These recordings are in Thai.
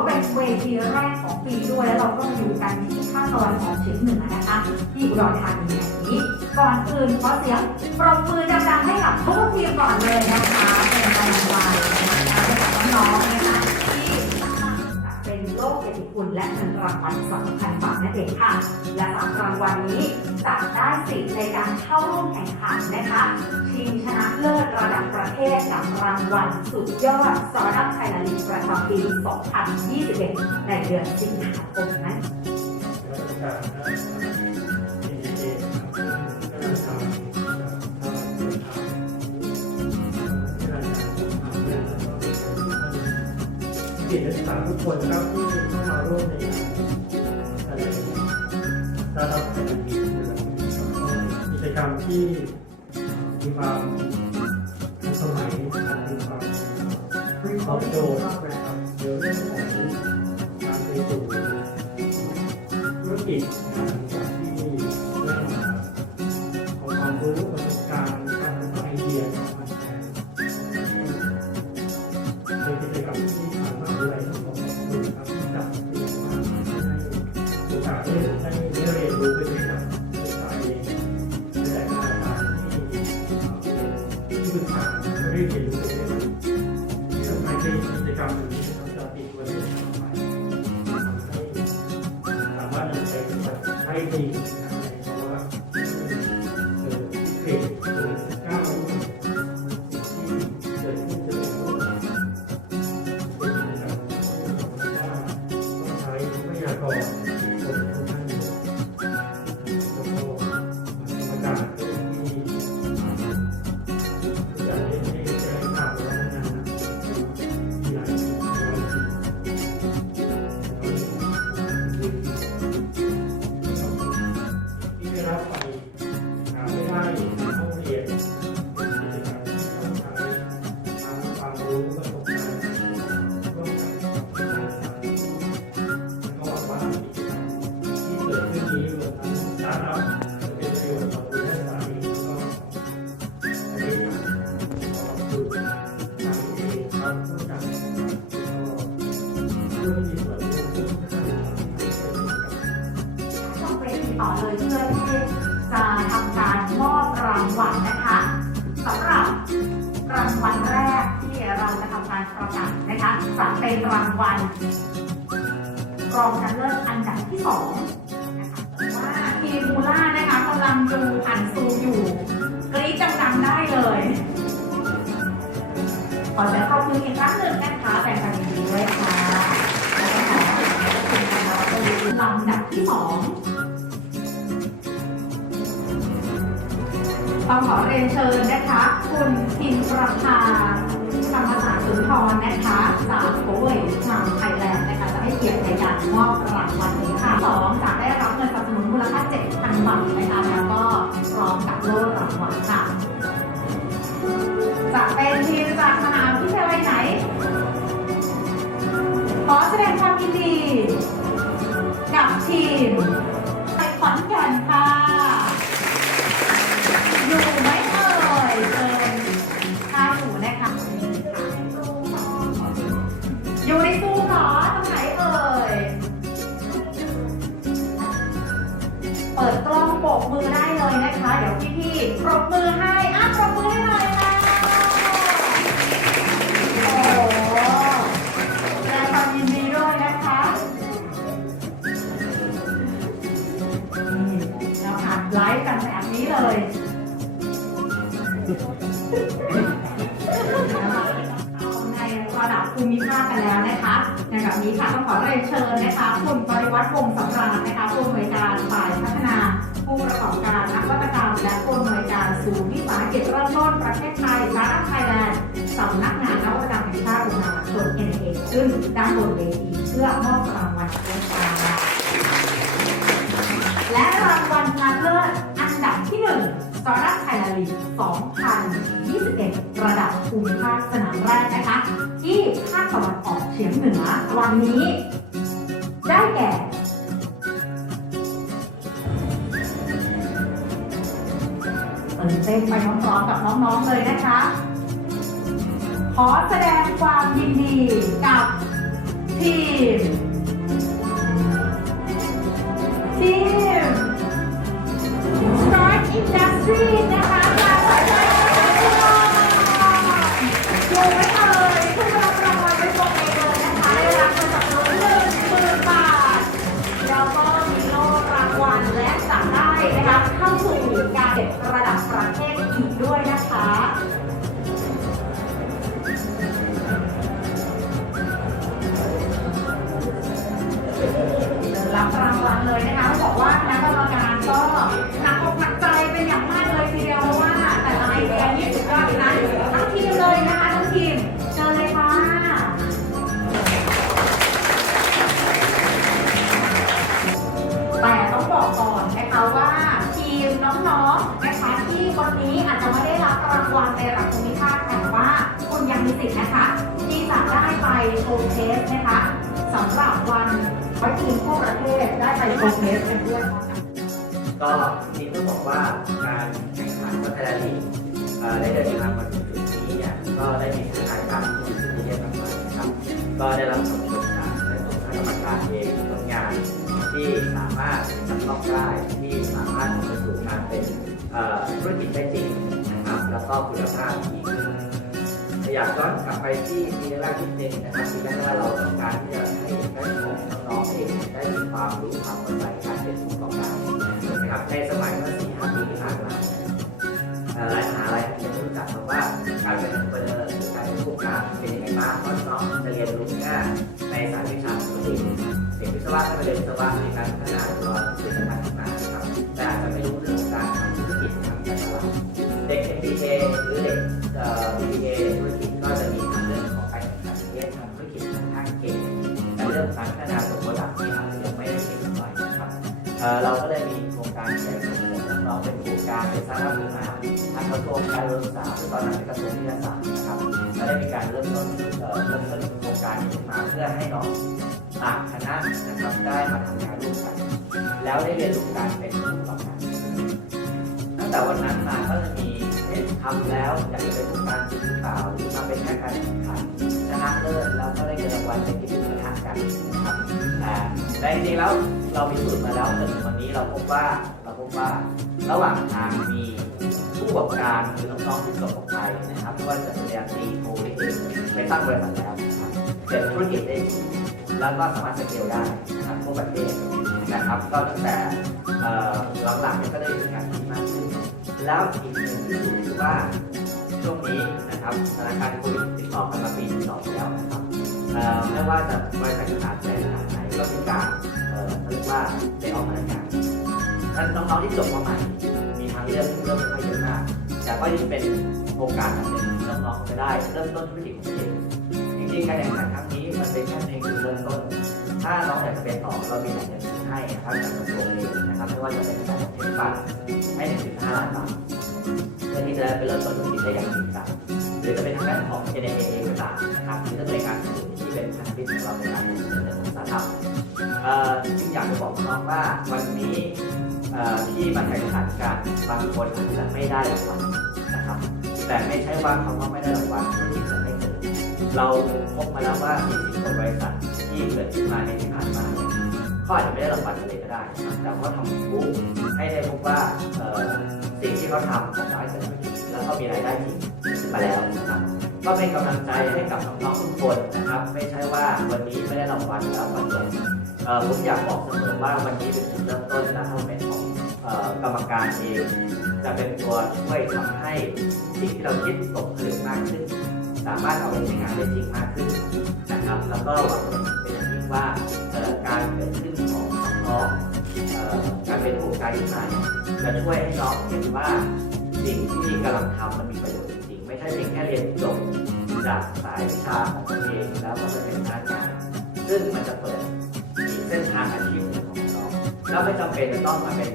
ว่าเป็นเวทีแรกของปีด้วย แล้วเราก็มาอยู่กันที่ภาคตะวันออกเฉียงเหนือนะคะที่อุดรธานีแห่งนี้ ก่อนอื่นขอเสียงปรบมือดังๆให้กับทุกทีมก่อนเลยนะคะเป็นรางวัลนะคะให้กับน้องๆนะคะที่เป็นโลกเกียรติคุณและเงินรางวัล2,000บาทนั่นเองค่ะ และสามรางวัลนี้จะได้สิทธิ์ในการเข้าร่วมแข่งขันนะคะชิงชนะเลิศระดับประเทศกับรางวัลสุดยอดสอนับไทยแล นด์ประจำปี 2021 ในเดือนสิงหาคมนั้นจิตนักศึกษาทุกคนครับที่เข้ามาร่วมในงานแสดงสารับแสดงกิจกรรมที่มีความทันสมัยมีความตอบโจทย์นะครับ เรื่องของการไปสู่ธุรกิจ ต้องเบรกต่อเลยเพื่อที่จะทำการมอบรางวัลนะคะสำหรับรางวัลแรกที่เราจะทำการประกาศนะคะจะเป็นรางวัลรองชนะเลิศอันดับที่สองนะคะว่าทีมมูล่านะคะกำลังดูผ่านซูมอยู่กรี๊ดดังๆได้เลยขอเสียงปรบมืออีครั้งหนึ่งนะคะแต่งกัน ลำดับที่สองต้องขอเรียนเชิญนะคะ คุณพิมประภาธรรมศาสตร์สุนทรนะคะจากโคเวททางไทยแลนด์นะคะจะให้เกียรติในการมอบรางวัลนี้ค่ะสองจะได้รับเงินสนับสนุนมูลค่า7,000บาทนะคะแล้วก็พร้อมกับโล่รางวัลค่ะจะเป็นทีมจากมหาวิทยาลัยไหน ขอแสดงความ ทีมไปขอนแก่นค่ะ อยู่ไหมเอ่ยเชิญถ้าอยู่นะคะ อยู่ในซูม ไลฟ์กันแบบนี้เลย ในระดับภูมิภาคกันแล้วนะคะในแบบนี้ค่ะต้องขอเรียนเชิญนะคะคุณปริวัติวงศ์สำราญนะคะผู้อำนวยการฝ่ายพัฒนาผู้ประกอบการนักวัตกรรม และผู้อำนวยการศูนย์วิสาหกิจเริ่มต้นประเทศไทยสาธารณไทยแลนด์สำนักงานนวัตกรรมแห่งชาติองค์การชน NA ขึ้นด้านบนเวทีเพื่อมอบรางวัลด้วยค่ะ และรางวัลชนะเลิศอันดับที่1สอรักไทยแลนด์ลีก2021 ระดับภูมิภาคสนามแรกนะคะ ที่ภาคตะวันออกเฉียงเหนือวันนี้ ได้แก่ตื่นเต้นไปพร้อมๆกับน้องๆเลยนะคะ ขอแสดงความยินดีกับทีม ทีม Start Industry น ไว้ทีมทั่วประเทศได้ไปโชว์เคสกันด้วยก็จริงต้องบอกว่าการแข่งขันวัฒนลีกเอ่อได้เดินทางมาถึงจุดนี้เนี่ยก็ได้มีสถานการณ์ที่ที่เรียกมากมายนะครับ ก็ได้รับผลชมจากในตัวคณะกรรมการเองผลงานที่สามารถจับต้องได้ที่สามารถนำไปสู่การเป็นธุรกิจได้จริงนะครับ แล้วก็คุณภาพที่ดีขึ้นอยากย้อนกลับไปที่ปีแรกนิดนึงนะครับปีแรกเราต้องการที่จะ ตอนนั้นเป็นกระทรวงวิทยาศาสตร์นะครับก็ได้มีการเริ่มต้นเริ่มต้นโครงการนี้ขึ้นมาเพื่อให้น้องต่างคณะนะครับได้มาทำงานร่วมกัน แล้วได้เรียนรู้การเป็นผู้ประกอบการตั้งแต่วันนั้นมาก็จะมีทำแล้วอยากจะเป็นผู้การจริงหรือเปล่าหรือมาเป็นแค่การแข่งขันชนะเลิศแล้วก็ได้เงินรางวัลเป็นที่พึ่งทากันนะครับแต่แต่จริงๆแล้วเราพิสูจน์มาแล้วจนถึงวันนี้เราพบว่าเราพบว่าระหว่างทางมีผู้ประกอบการหรือน้องๆที่จบออก ไปนะครับไม่ว่าจะเป็นเรียนตีโทเอกไปตั้งบริษัทแล้วนะครับเกิดธุรกิจได้แล้วก็สามารถสเกลได้นะครับทั่วประเทศนะครับ ก็ตั้งแต่หลังๆนี่ยก็ได้มีการที่มากขึ้นแล้วอีกหนึ่งที่สุดคือว่าช่วงนี้นะครับสถานการณ์โควิดติดต่อกันมาปีที่สองแล้วนะครับไม่ว่าจะบริษัทขนาดใหญ่ขนาดไหนก็มีการเรียกว่าได้ออกพนักงานท่านน้องๆที่จบมาใหม่มีทางเลือกเริ่มไม่ค่อยเยอะมากแต่ก็ยังเป็น โครงการอันหนึ่งที่น้องๆจะได้เริ่มต้นธุรกิจของตัวเองจริงๆการแข่งขันครั้งนี้มันเป็นแค่ในจุดเริ่มต้น ถ้าน้องอยากจะเป็นต่อเรามีแหล่งเงินทุนให้นะครับจากกระทรวงเองนะครับไม่ว่าจะเป็นการเทคบัตรให้1.5ล้านบาทเพื่อที่จะไปเริ่มต้นธุรกิจได้อย่างจริงจังหรือจะเป็นทางด้านของ NAA เองก็ตามนะครับหรือจะเป็นการที่เป็นพันธมิตรของเราในการดำเนินของสตาร์ทอัพเอ่อจึงอยากจะบอกน้องว่าวันนี้ที่มาแข่งขันกันบางคนอาจจะไม่ได้รางวัลนะครับ แต่ไม่ใช่ว่าคำว่าไม่ได้รางวัลธุรกิจจะไม่เกิดเราพบมาแล้วว่า40กว่าบริษัทที่เกิดขึ้นมาในที่ผ่านมาเนี่ยเขาอาจจะไม่ได้รางวัลอะไรก็ได้นะครับแต่เขาทำรู้ให้ได้พบว่าสิ่งที่เขาทำจะทำให้เกิดธุรกิจแล้วก็มีรายได้จริงมาแล้วนะครับก็เป็นกำลังใจให้กับน้องๆทุกคนนะครับ ไม่ใช่ว่าวันนี้ไม่ได้รางวัลแล้ววันจบผมอยากบอกเสมอว่าวันนี้เป็นจุดเริ่มต้นและเขาเป็นของ กรรมการเองจะเป็นตัวช่วยทำให้สิ่งที่เราคิดตกผลึกมากขึ้น สามารถเอาไปใช้งานได้จริงมากขึ้นนะครับ แล้วก็หวังเป็นอย่างยิ่งว่าการเกิดขึ้นของน้องการเป็นโครงการขึ้นมาเนี่จะช่วยให้น้องเห็นว่าสิ่งที่กำลังทำมันมีประโยชน์จริงๆไม่ใช่เพียงแค่เรียนจบจากสายวิชาของตัวเองแล้วก็ไปเป็นพนักงานซึ่งมันจะเปิดอีกเส้นทางอาชีพหนึ่งของน้องแล้วไม่จำเป็นจะต้องมาเป็น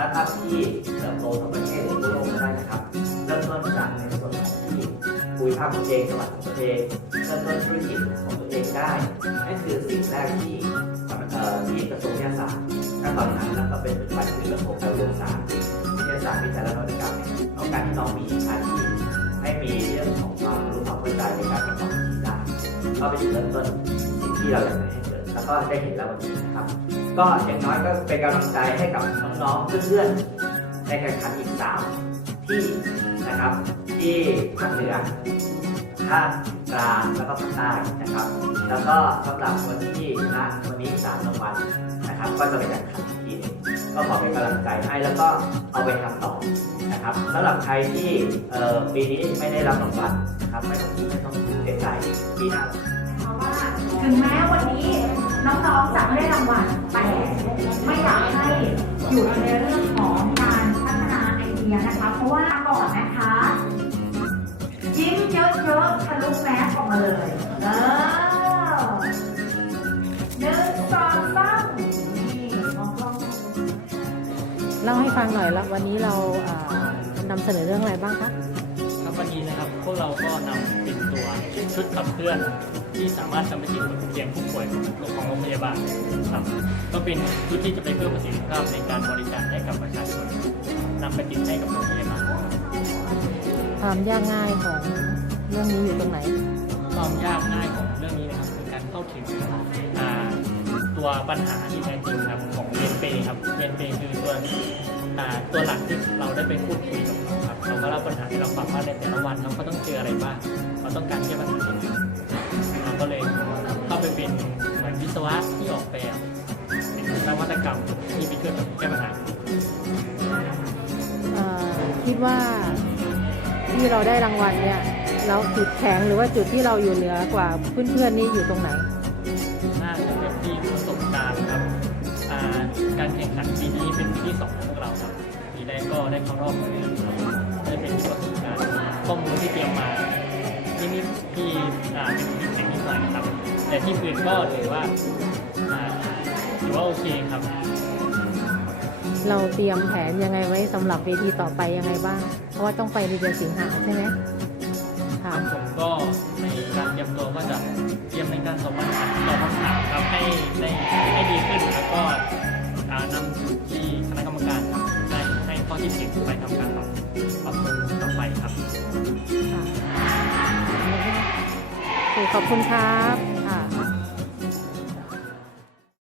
สตาร์ทอัพที่เติบโตทั้งประเทศหรือทั่วโลกก็ได้นะครับเริ่มต้นจากในส่วนของที่ภูมิภาคของตัวเองจังหวัดของตัวเองเริ่มต้นธุรกิจของตัวเองได้นั่นคือสิ่งแรกที่ที่กระทรวงวิทยาศาสตร์ณตอนนั้นแล้วก็เป็นปัจจุบันคือระทรวงการศึกษาวิทยาศาสตร์วิจัยและนวัตกรรมเนี่ยต้องการให้น้องมีอาชีพให้มีเรื่องของความรู้ความเข้าใจในการประกอบอาชีพได้ก็เป็นจุดเริ่มต้นสิ่งที่เราอยากให้เกิดแล้วก็ได้เห็นแล้ววันนี้นะครับ ก็อย่างน้อยก็เป็นกำลังใจให้กับน้องๆเพื่อนๆในการขันอีกสามที่นะครับที่ภาคเหนือภาคกลางแล้วก็ภาคใต้นะครับ แล้วก็สำหรับคนที่ชนะวันนี้สามรางวัลนะครับ ก็จะไปแข่งขันอีกทีก็ขอเป็นกำลังใจให้แล้วก็เอาไปทำต่อนะครับสำหรับใครที่เอ่อปีนี้ไม่ได้รับรางวัลนะครับไม่ต้องไม่ต้องเสียใจปีหน้าเพราะว่าถึงแม้วันนี้ น้องๆจะไม่ได้รางวัลแต่ไม่อยากให้หยุดในเรื่องของการพัฒนาไอเดียนะคะ เพราะว่าก่อนนะคะยิ้มเยอะๆทะลุแมสออกมาเลยเออหนึ่งสองสามนี่มองกล้องเล่าให้ฟังหน่อยแล้ววันนี้เราเอ่อนำเสนอเรื่องอะไรบ้างคะครับวันนี้นะครับพวกเราก็นำเป็นตัวชุดขับเคลื่อน ที่สามารถทำให้จิตเตียงผู้ป่วยของโรงพยาบาลครับ ก็เป็นชุดที่จะไปเพิ่มประสิทธิภาพในการบริการให้กับประชาชนนำไปติดให้กับโรงพยาบาลความยากง่ายของเรื่องนี้อยู่ตรงไหน ความยากง่ายของเรื่องนี้นะครับคือการเข้าถึงอ่าตัวปัญหาที่แท้จริงครับของเรียนเปครับเรียนเปคือตัวอ่าตัวหลักที่เราได้ไปพูดคุยกับเขาครับเราก็เล่าปัญหาที่เราฟังว่าในแต่ละวันเราก็ต้องเจออะไรบ้างเราต้องการแก้ปัญหายังไง ไปเป็นเหมือนวิศวะที่ออกแบบเป็นนวัตกรรมที่ไปช่วยแก้ปัญหาเอ่อคิดว่าที่เราได้รางวัลเนี่ย เราจุดแข็งหรือว่าจุดที่เราอยู่เหนือกว่าเพื่อนๆนี่อยู่ตรงไหน น่าจะเป็นที่ประสบการณ์ครับอ่าการแข่งขันปีนี้เป็นปีที่สองของพวกเราครับปีแรกก็ได้เข้ารอบเลยครับได้เป็นที่ประสบการณ์ข้อมูลที่เตรียมมาที่นี่ที่อ่าเป็นที่แข่งนิดหน่อยครับ แต่ที่อื่นก็ถือว่าอ่าถือว่าโอเคครับ เราเตรียมแผนยังไงไว้สำหรับเวทีต่อไปยังไงบ้าง เพราะว่าต้องไปในเดือนสิงหาใช่ไหมค่ะผมก็ในการเตรียมตัวก็จะเตรียมในการตอบคำถามตอบคำถามครับให้ได้ให้ดีขึ้นแล้วก็อ่านำสู่ที่คณะกรรมการครับได้ให้ข้อที่จริงไปทำการปรับปรับปรุงต่อไปครับ ค่ะโอเคขอบคุณครับ